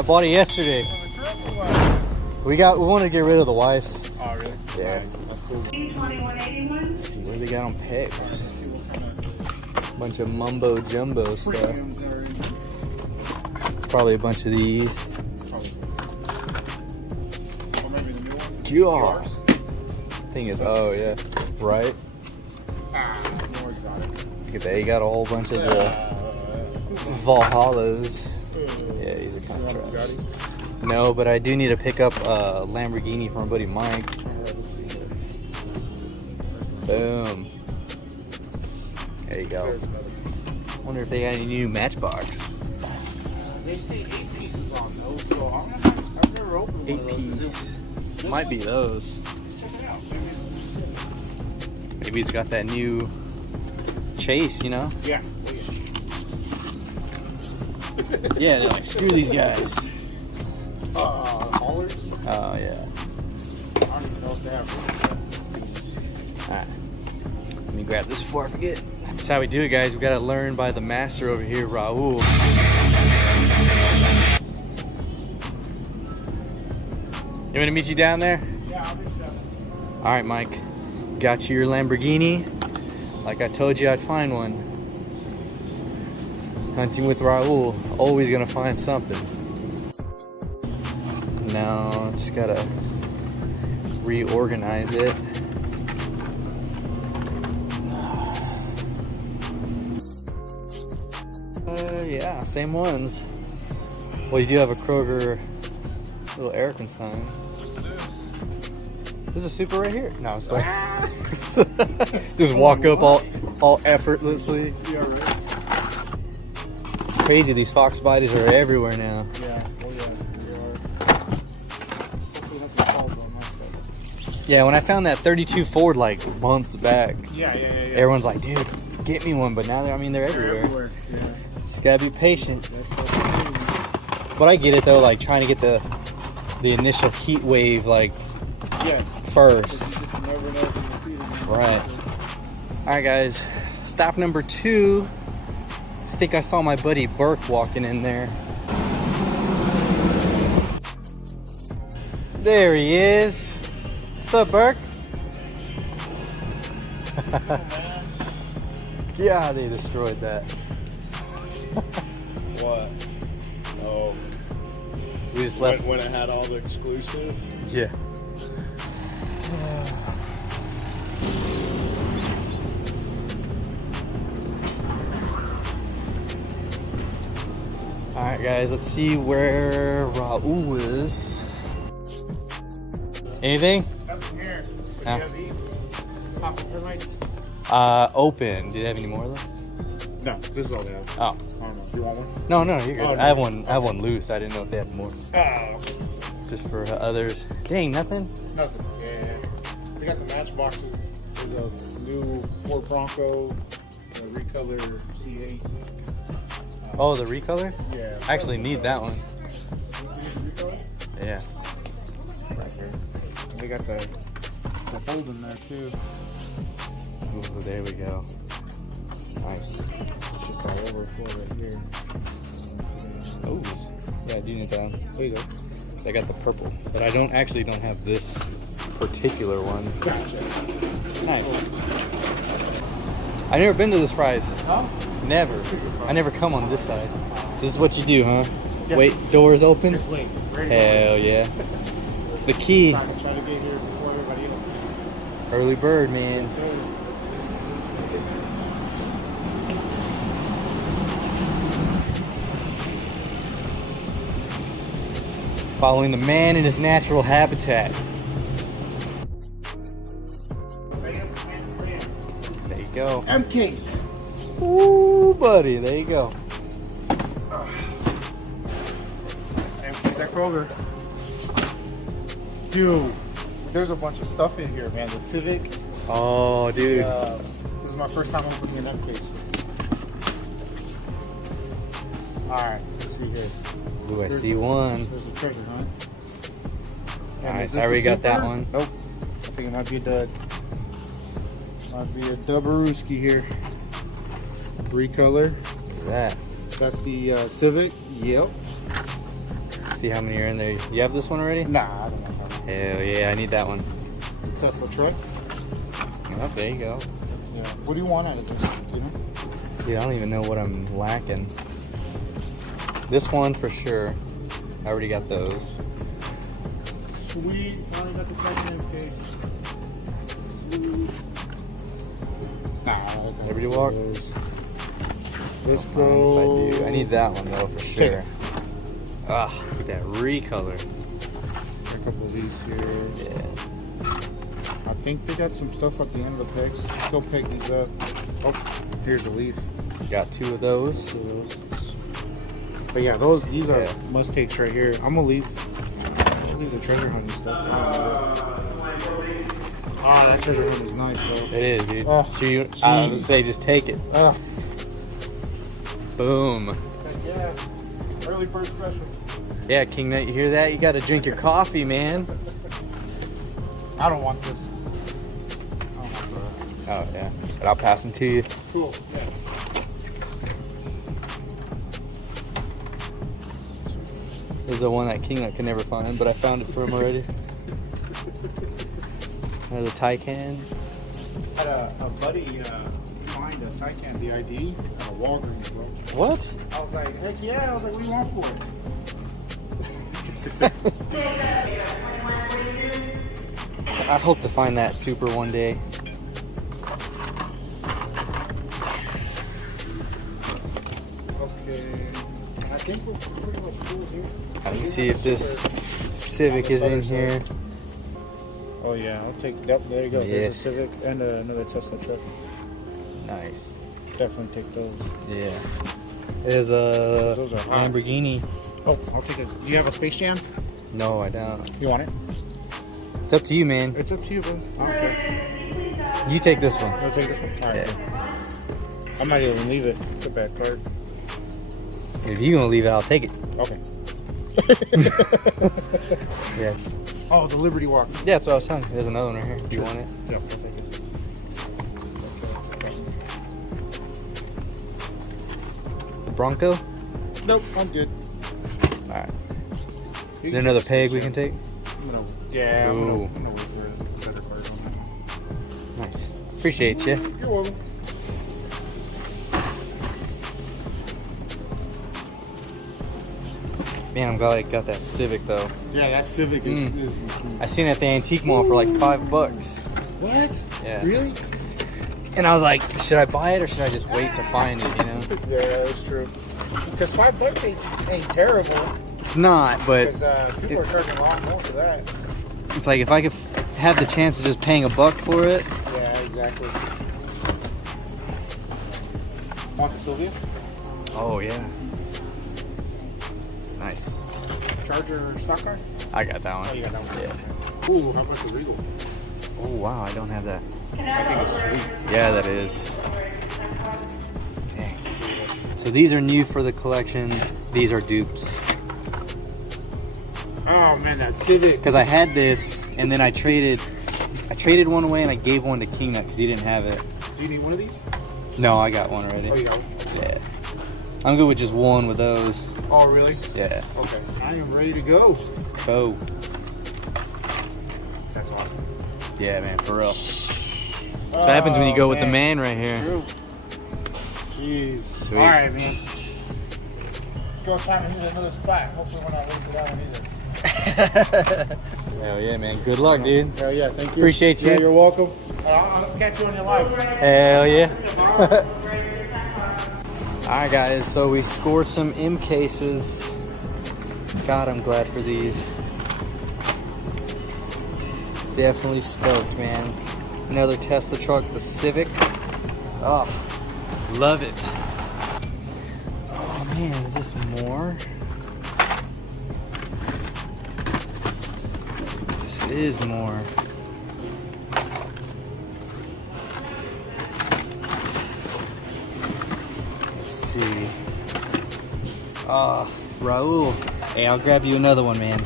Yeah, I bought it yesterday. We want to get rid of the wife's. Oh, really? Yeah. Nice. That's cool. Let's see what they got on pegs. Bunch of mumbo jumbo stuff. Probably a bunch of these. Or maybe the new ones. GRs. Thing is, oh yeah, right. More exotic. Look at that. You got a whole bunch of the Valhallas. Yeah, these are kind of trash. No, but I do need to pick up a Lamborghini from my buddy Mike. Boom. There you go. Wonder if they got any new Matchbox. They say 8 pieces on those, so I've never opened one of those. 8 piece. Might be those. Check it out. Maybe it's got that new chase, you know? Yeah. Yeah, they're like, screw these guys. Haulers? Oh, yeah. I don't even know if they have. Alright. Let me grab this before I forget. That's how we do it, guys. We gotta learn by the master over here, Raul. You want me to meet you down there? Yeah, I'll meet you down there. Alright, Mike. Got you your Lamborghini. Like I told you, I'd find one. Hunting with Raul, always gonna find something. Now, just gotta reorganize it. Yeah, same ones. Well, you do have a Kroger little Erikenstein. There's a Super right here. No, it's like just walk up all effortlessly. Yeah, right. It's crazy. These fox biters are everywhere now. Yeah, oh yeah, they are. Hopefully nothing falls on that side. Yeah, when I found that 32 Ford like months back, Yeah. everyone's like, dude, get me one. But now they're everywhere. Yeah. Just gotta be patient. That's what it is. But I get it though, like trying to get the initial heat wave like Yeah. first. You just never know when you see them. Right. Alright guys, stop number 2. I think I saw my buddy Burke walking in there. There he is. What's up, Burke? Yeah, they destroyed that. What? Oh, We just left. when it had all the exclusives. Yeah. Alright guys, let's see where Raul is. Anything? Nothing here. But No. you have these pop-up headlights? Open. Do you have any more of them? No, this is all they have. Oh. I don't know. Do you want one? No, you're good. Oh, I have one loose. I didn't know if they had more. Oh, Just for others. Dang, nothing? nothing. Yeah. They got the matchboxes. There's a new Ford Bronco, the recolor C8. Oh, the recolor? Yeah. I actually need that one. Recolor? Yeah. Right there. And they got the Holden there too. Ooh, there we go. Nice. It's just all over the floor right here. Oh, yeah, I do need that one. There you go. I got the purple, but I don't have this particular one. Nice. I've never been to this price. Huh? Never. I never come on this side. So this is what you do, huh? Yes. Wait, doors open? Just wait. Ready? Hell yeah. It's the key. Try to get here before everybody else. Early bird, man. So, Following the man in his natural habitat. There you go. M-Case. Ooh, buddy. There you go. M-Case at Kroger. Dude, there's a bunch of stuff in here, man. The Civic. Oh, dude. This is my first time opening an M-Case. Alright, let's see here. Ooh, I see one. There's a treasure hunt. Nice. I already got that one. Nope. I think it might be a dud. Might be a Dubberooski here. Recolor. Look at that. That's the Civic. Yep. see how many are in there. You have this one already? Nah, I don't know. Hell yeah, I need that one. The Tesla truck. Oh, there you go. Yeah. What do you want out of this? Do you know? Dude, I don't even know what I'm lacking. This one for sure. I already got those. Sweet. Finally got the second case. Nah, Liberty Walk. Let's I go. do. I need that one though for sure. Ah, look at that recolor. A couple of these here. Yeah. I think they got some stuff at the end of the pegs. Let's go pick these up. Oh, here's the leaf. Got 2 of those. Two of those. But yeah, these are must takes right here. I'm gonna leave the treasure hunt and stuff. Ah, that treasure hunt is nice though. It is, dude. Oh, I was gonna say just take it. Boom. Yeah, early bird special. Yeah, King Knight, you hear that? You gotta drink your coffee, man. I don't want this. Oh yeah, but I'll pass them to you. Cool. Yeah. This is the one that King Knight can never find, but I found it for him already. There's a Taycan. Had a buddy find a Taycan DID at a Walgreens, bro. What? I was like, heck yeah. I was like, what do you want for it? I hope to find that super one day. Okay. I think we're pretty much cool here. Let me see if this Civic is in here. Oh yeah, I'll take that. There you go. Yes. There's a Civic and another Tesla truck. Nice. Definitely take those. Yeah. There's a Those are hot. Lamborghini. Oh, I'll take it. Do you have a Space Jam? No, I don't. You want it? It's up to you, man. It's up to you, bro. I don't care. You take this one. I'll take this one. All right. Yeah. I might even leave it. It's a bad card. If you're gonna leave it, I'll take it. Okay. Yeah. Oh, the Liberty Walk. Yeah, that's what I was telling you. There's another one right here. Do you want it? Yep, I'll take it. Bronco? Nope, I'm good. Alright. Is there another peg we can take? Yeah, I'm Ooh. gonna wait for a better card on that. Nice. Appreciate you. You're welcome. Man, I'm glad I got that Civic though. Yeah, that Civic is I seen it at the antique mall for like $5. What? Yeah. Really? And I was like, should I buy it or should I just wait to find it, you know? Yeah, that's true. Because $5 ain't terrible. It's not, but Because people are charging a lot more for that. it's like if I could have the chance of just paying $1 for it. Yeah, exactly. Want the Sylvia? Oh yeah. Nice. Charger stock car? I got that Oh, one. you got that one. Yeah. Ooh, how about the Regal? Oh wow, I don't have that. I think it's sweet. Yeah, that is. Dang. So these are new for the collection. These are dupes. Oh man, that Civic. Because I had this and then I traded one away and I gave one to King Nut because he didn't have it. Do you need one of these? No, I got one already. Oh, you got one? Yeah. I'm good with just one with those. Oh, really? Yeah. Okay. I am ready to go. Oh. That's awesome. Yeah, man, for real. That's what happens when you go with the man right here. True. Jeez. Sweet. All right, man. Let's go try and hit another spot. Hopefully we're not late for that one either. Hell yeah, man. Good luck, dude. Hell yeah, thank you. Appreciate you. Yeah, you're welcome. I'll catch you on your live. Hell yeah. Alright guys, so we scored some M cases. God, I'm glad for these. Definitely stoked, man. Another Tesla truck, the Civic. Oh, love it. Oh man, is this more? This is more. See. Raul. Hey, I'll grab you another one, man.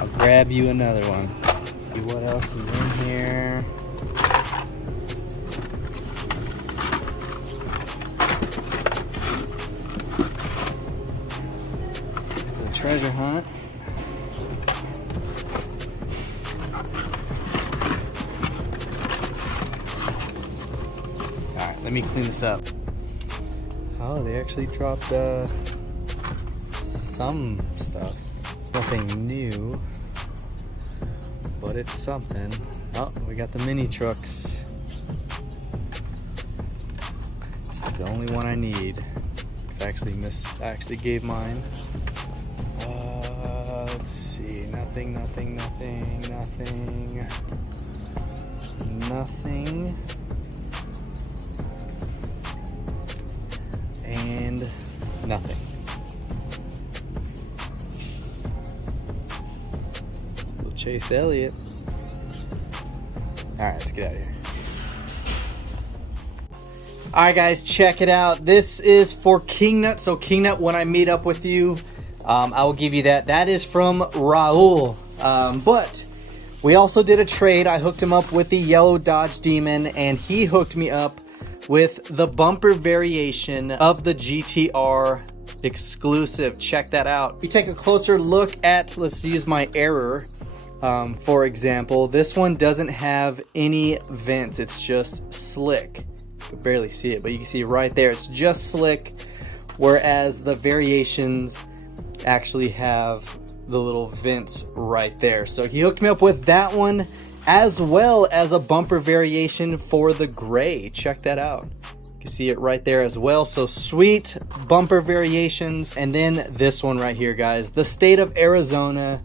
I'll grab you another one. See what else is in here. The treasure hunt. Alright, let me clean this up. Oh, they actually dropped some stuff. Nothing new, but it's something. Oh, we got the mini trucks. This is the only one I need. I actually gave mine. Let's see. Nothing. And nothing. We'll chase Elliot. Alright, let's get out of here. Alright guys, check it out. This is for King Nut. So King Nut, when I meet up with you, I will give you that. That is from Raul. But we also did a trade. I hooked him up with the yellow Dodge Demon, and he hooked me up with the bumper variation of the GTR exclusive. Check that out. We take a closer look at, let's use my Error. For example, this one doesn't have any vents. It's just slick. You can barely see it, but you can see right there. It's just slick, whereas the variations actually have the little vents right there. So he hooked me up with that one, as well as a bumper variation for the gray. Check that out. You can see it right there as well. So sweet bumper variations. And then this one right here, guys, the state of Arizona.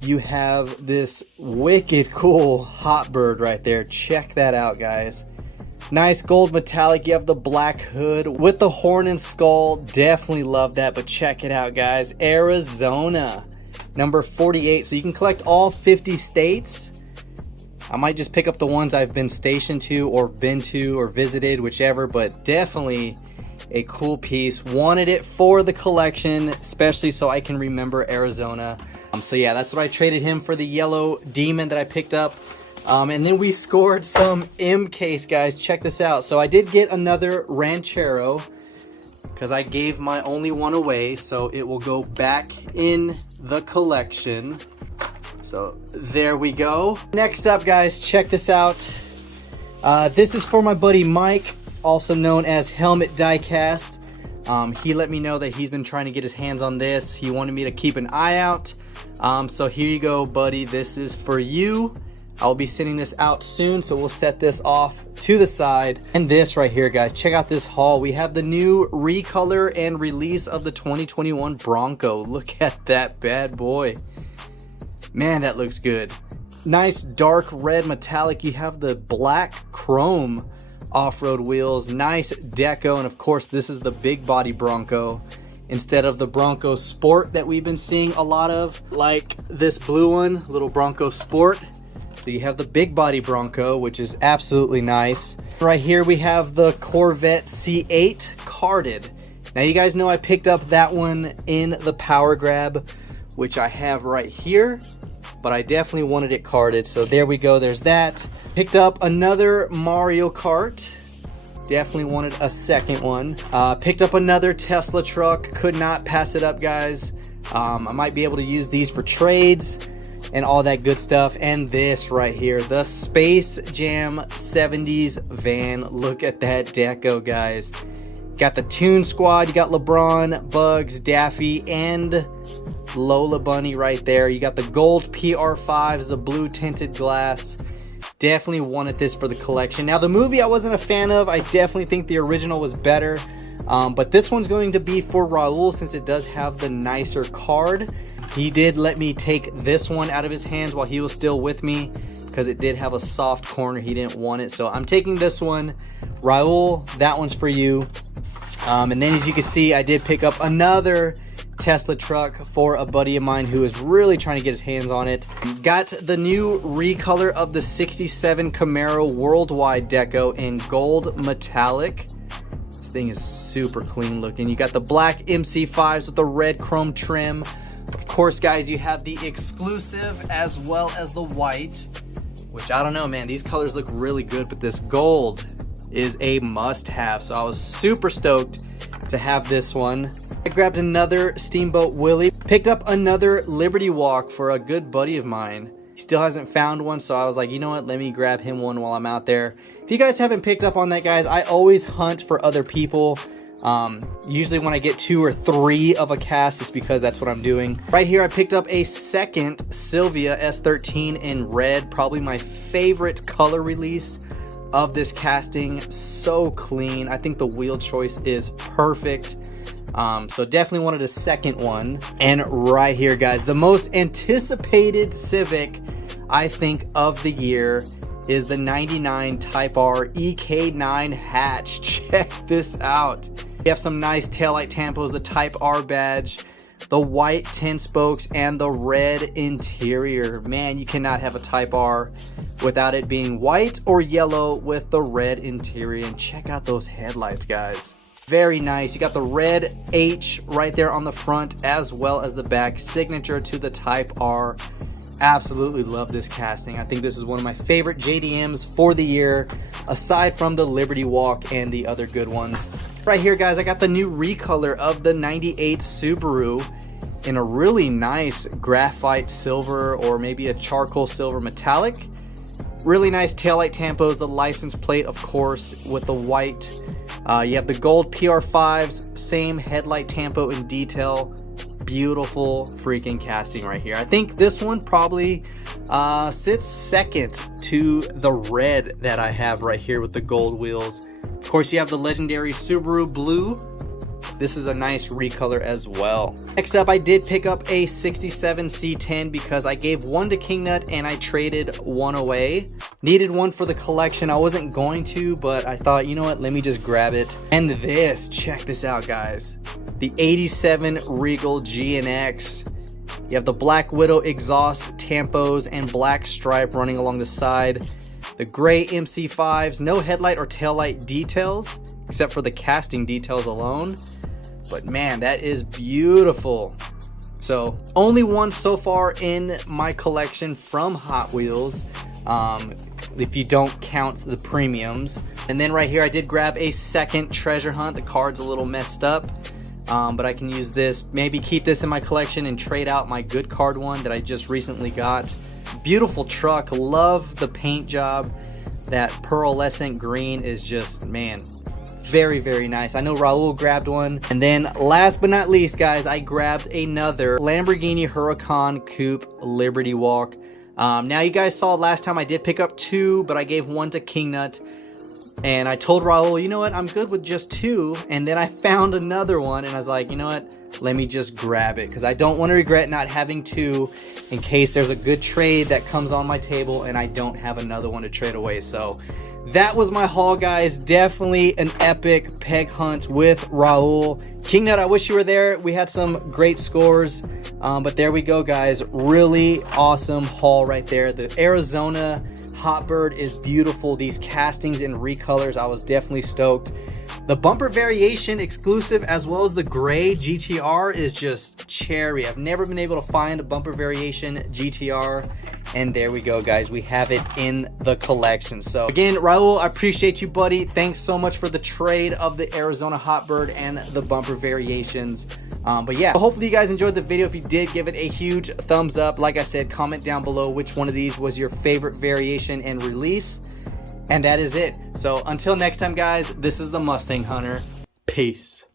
You have this wicked cool hot bird right there. Check that out, guys. Nice gold metallic. You have the black hood with the horn and skull. Definitely love that. But check it out, guys. Arizona, number 48. So you can collect all 50 states. I might just pick up the ones I've been stationed to or been to or visited, whichever. But definitely a cool piece. Wanted it for the collection, especially so I can remember Arizona. So yeah, that's what I traded him for, the yellow Demon that I picked up. And then we scored some M case, guys. Check this out. So I did get another Ranchero because I gave my only one away, so it will go back in the collection. So there we go. Next up, guys, check this out. This is for my buddy Mike, also known as Helmet DIECAST. He let me know that he's been trying to get his hands on this. He wanted me to keep an eye out. So here you go, buddy. This is for you. I'll be sending this out soon, so we'll set this off to the side. And this right here, guys, check out this haul. We have the new recolor and release of the 2021 Bronco. Look at that bad boy. Man, that looks good. Nice dark red metallic. You have the black chrome off-road wheels. Nice deco, and of course, this is the big body Bronco instead of the Bronco Sport that we've been seeing a lot of, like this blue one, little Bronco Sport. So you have the big body Bronco, which is absolutely nice. Right here we have the Corvette C8 carded. Now you guys know I picked up that one in the Power Grab, which I have right here, but I definitely wanted it carded. So there we go, there's that. Picked up another Mario Kart. Definitely wanted a second one. Picked up another Tesla truck. Could not pass it up, guys. I might be able to use these for trades and all that good stuff. And this right here, the Space Jam 70s van. Look at that deco, guys. Got the Toon Squad. You got LeBron, Bugs, Daffy, and Lola Bunny right there. You got the gold PR5s, the blue tinted glass. Definitely wanted this for the collection. Now, the movie I wasn't a fan of. I definitely think the original was better. But this one's going to be for Raul since it does have the nicer card. He did let me take this one out of his hands while he was still with me because it did have a soft corner. He didn't want it. So I'm taking this one. Raul, that one's for you. And then as you can see, I did pick up another Tesla truck for a buddy of mine who is really trying to get his hands on it. Got the new recolor of the 67 Camaro Worldwide deco in gold metallic. This thing is super clean looking. You got the black MC5s with the red chrome trim. Of course, guys, you have the exclusive as well as the white, which I don't know, man, these colors look really good, but this gold is a must-have. So I was super stoked to have this one. I grabbed another Steamboat Willie. Picked up another Liberty Walk for a good buddy of mine. He still hasn't found one, so I was like, you know what, let me grab him one while I'm out there. If you guys haven't picked up on that, guys, I always hunt for other people. Usually when I get 2 or 3 of a cast, it's because that's what I'm doing. Right here, I picked up a second Sylvia S13 in red, probably my favorite color release of this casting. So clean. I think the wheel choice is perfect. So definitely wanted a second one. And right here, guys, the most anticipated Civic, I think, of the year is the 99 Type R EK9 hatch. Check this out. We have some nice taillight tampos, the Type R badge, the white 10 spokes, and the red interior. Man, you cannot have a Type R without it being white or yellow with the red interior. And check out those headlights, guys. Very nice. You got the red H right there on the front as well as the back, signature to the Type R. Absolutely love this casting. I think this is one of my favorite JDMs for the year, aside from the Liberty Walk and the other good ones. Right here, guys, I got the new recolor of the 98 Subaru in a really nice graphite silver or maybe a charcoal silver metallic. Really nice taillight tampos, the license plate, of course, with the white. You have the gold PR5s, same headlight tampo in detail. Beautiful freaking casting right here. I think this one probably sits second to the red that I have right here with the gold wheels. Of course, you have the legendary Subaru Blue. This is a nice recolor as well. Next up, I did pick up a 67 C10 because I gave one to King Nut and I traded one away. Needed one for the collection. I wasn't going to, but I thought, you know what, let me just grab it. And this, check this out, guys. The 87 Regal GNX. You have the Black Widow exhaust tampos and black stripe running along the side. The gray MC5s, no headlight or taillight details, except for the casting details alone. But man, that is beautiful. So only one so far in my collection from Hot Wheels, if you don't count the premiums. And then right here, I did grab a second treasure hunt. The card's a little messed up, but I can use this, maybe keep this in my collection and trade out my good card one that I just recently got. Beautiful truck, love the paint job. That pearlescent green is just, man, very, very nice. I know Raul grabbed one. And then last but not least, guys, I grabbed another Lamborghini Huracan Coupe Liberty Walk. Now you guys saw last time I did pick up 2, but I gave one to King Nut. And I told Raul, you know what, I'm good with just 2. And then I found another one and I was like, you know what, let me just grab it, because I don't want to regret not having 2 in case there's a good trade that comes on my table and I don't have another one to trade away. So that was my haul, guys. Definitely an epic peg hunt with Raul. King Nut, I wish you were there. We had some great scores, but there we go, guys. Really awesome haul right there. The Arizona Hotbird is beautiful. These castings and recolors, I was definitely stoked. The bumper variation exclusive as well as the gray GTR is just cherry. I've never been able to find a bumper variation GTR. And there we go, guys. We have it in the collection. So again, Raul, I appreciate you, buddy. Thanks so much for the trade of the Arizona Hotbird and the bumper variations. But yeah, hopefully you guys enjoyed the video. If you did, give it a huge thumbs up. Like I said, comment down below which one of these was your favorite variation and release. And that is it. So until next time, guys, this is the Mustang Hunter. Peace.